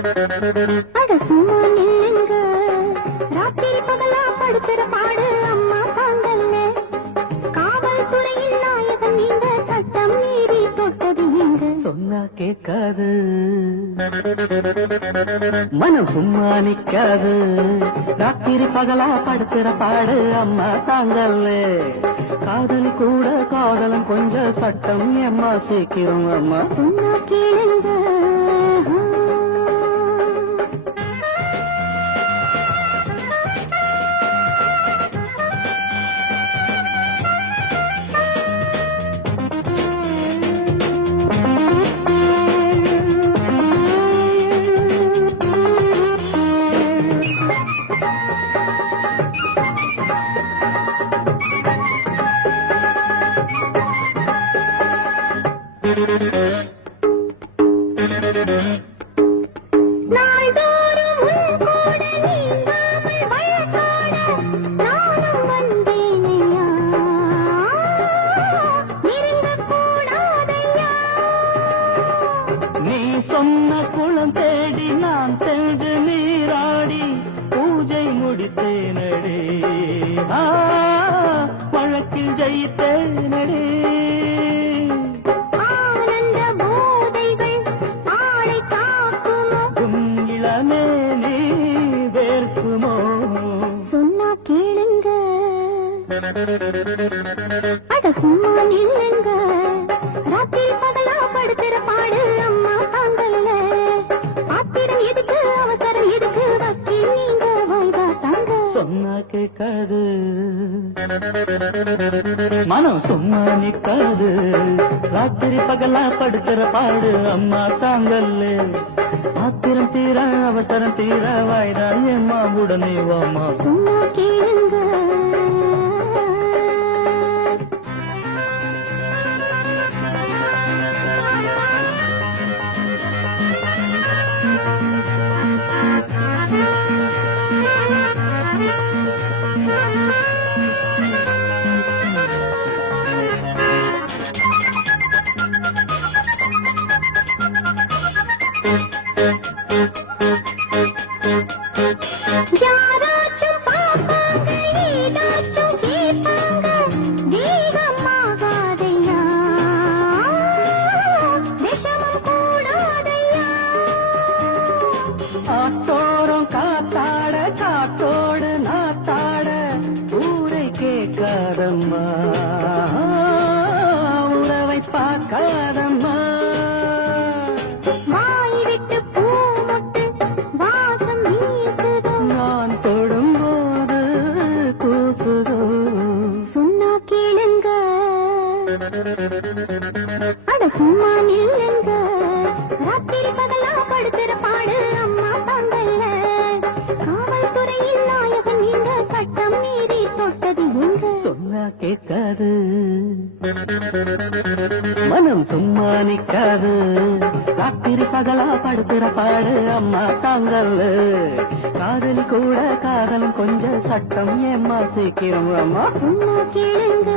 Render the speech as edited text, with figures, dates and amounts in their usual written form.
அட சும்மா நில்லுங்க, ராத்திரி பகலா படுத்துற பாடு அம்மா தாங்கல்ல. காவல்துறையின் நாயகன் நீங்க, சட்டம் மீறி தொட்டது எங்க. சொன்னா கேட்காது, மனம் சும்மா நிக்காது. ராத்திரி பகலா படுத்துற பாடு அம்மா தாங்கல்ல. காதலி கூட காதலம் கொஞ்சம் சட்டம் ஏம்மா சீக்கிரம் அம்மா. சொன்னா கேளுங்க. நாள்தோறும் உன் கூட நீங்காமல் வழக்காட நானும் வந்தேனையா, நெருங்கக்கூடாதையா. நீ சொன்ன குளம் தேடி நான் சென்று நீராடி பூஜை முடித்தேனடே. வழக்கில் ஜெயித்தேனடே. ஆனந்த போதைகள் ஆளை தாக்குமோ, இளமே நீ வேர்க்குமோ. சொன்னா கேளுங்க. அட சும்மா நில்லுங்க, ராத்திரி பகலா படுத்துற பாடு அம்மா தாங்கல்ல. பாத்திரம் எதுக்கு, அவசரம் எதுக்கு, வக்கீல் நீங்க வாய்தா தாங்க. சொன்னா கேட்காது, மனம் சும்மா நிக்காது. ராத்திரி பகலா படுத்துற பாடு அம்மா தாங்கல்ல. ஆத்திரம் தீர அவசரம் தீர வாய்தா ஏம்மா உடனே வாமா. சும்மா கேளுங்க. யாராச்சும் பார்ப்பாங்க, ஏதாச்சும் கேட்பாங்க, வேகமாகாதையா, விஷமம் கூடாதையா. ஆத்தோரம் காத்தாட காத்தோடு நாத்தாட ஊரை கேட்காதம்மா, உறவை பார்க்காதம்மா. வாய் விட்டு பூ மொட்டு வாசம் வீசுதோ, நான் தொடும்போது கூசுதோ. சொன்னா கேளுங்க. அட சும்மா நில்லுங்க, ராத்திரி பகலா படுத்துற பாடு அம்மா தாங்கல்ல. காவல்துறையின் நாயகன் நீங்க, சட்டம் மீறி தொட்டது எங்க. சொன்னா கேட்காது, மனம் சும்மா நிக்காது. ராத்திரி பகலா படுத்துற பாடு அம்மா தாங்கல்ல. காதலி கூட காதலும் கொஞ்சம் சட்டம் ஏம்மா சீக்கிரம் அம்மா. சும்மா கேளுங்க.